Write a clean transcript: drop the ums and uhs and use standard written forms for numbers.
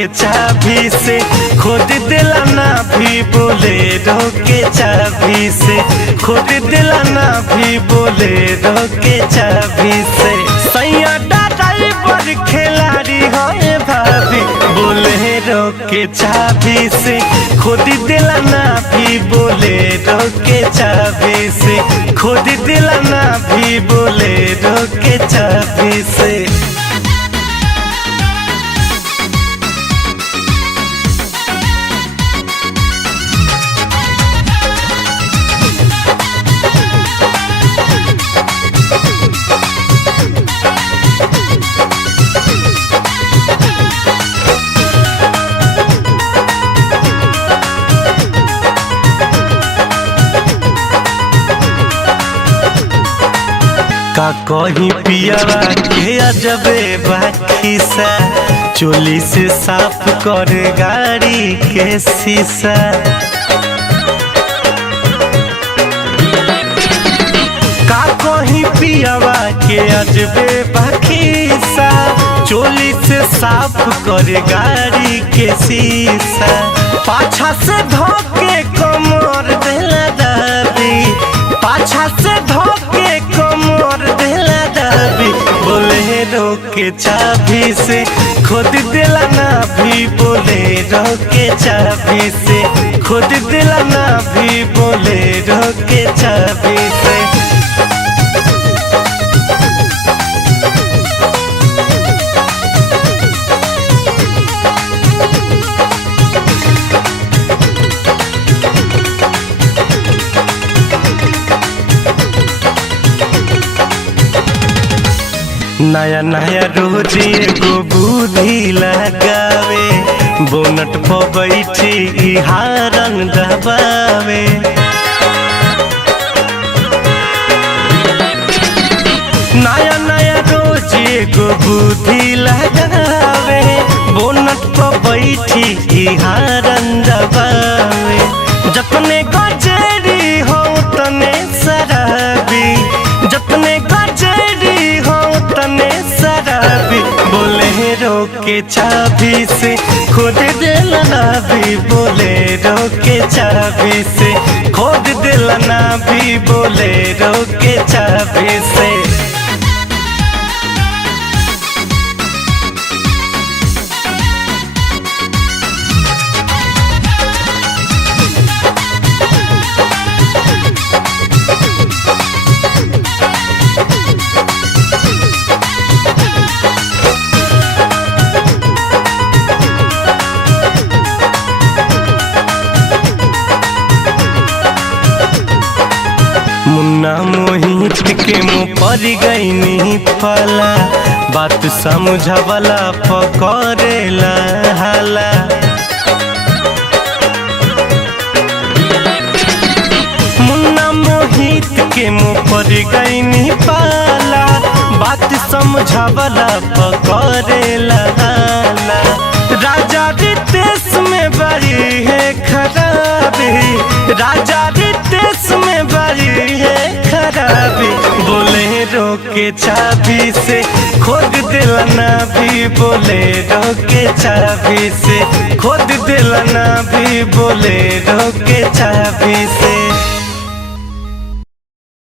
के चाबी से, खोद दिला ना भी बोलेरो के चाबी से, खोद दिला ना भी बोलेरो के चाबी से। सैया ड्राइवर खिलाड़ी है भाभी बोलेरो के चाबी से, खोद दिला ना भी बोलेरो के चाबी से, खोद दिला ना भी बोलेरो के चाबी से। का कहीं पियावा के अजबे बाखीसा, चोली से साफ कर गाड़ी के शीशा। का कहीं पियावा के अजबे बाखीसा, चोली से साफ कर गाड़ी के शीशा। पाछा से धोके कमर देला दाबी, पाछा से धोके कमर देला दाबी बोलेरो के चाबी से, खोद दिला ना भी बोलेरो के चाबी से, खोद दिला ना भी बोलेरो के चाबी से। नया नया रोज एगो बुद्धि लगावे, बोनट पर बैठी हारन दबावे। नया नया रोज एगो बुद्धि लगावे, बोनट पर बैठी हारन दबावे। जतने गजेरी हो तने शराबी, जतने गजेरी हो तने शराबी बोलेरो के चाबी से, खोद दिला ना भी बोलेरो के चाबी से, खोद दिला ना भी बोलेरो के चाबी से। मुन्ना मोहित के मुँह पर गईनी फला, बात समझवला पकड़ेला हाला। मुन्ना मोहित के मुँह पर गईनी फला, बात समझवला पकड़ेला हाला। राजा रितेश में बड़ी है खराबी, राजा रितेश में बड़ी है खराबी बोलेरो के चाबी से, खोद दिला ना भी बोलेरो के चाबी से, खोद दिला ना भी बोलेरो के चाबी से।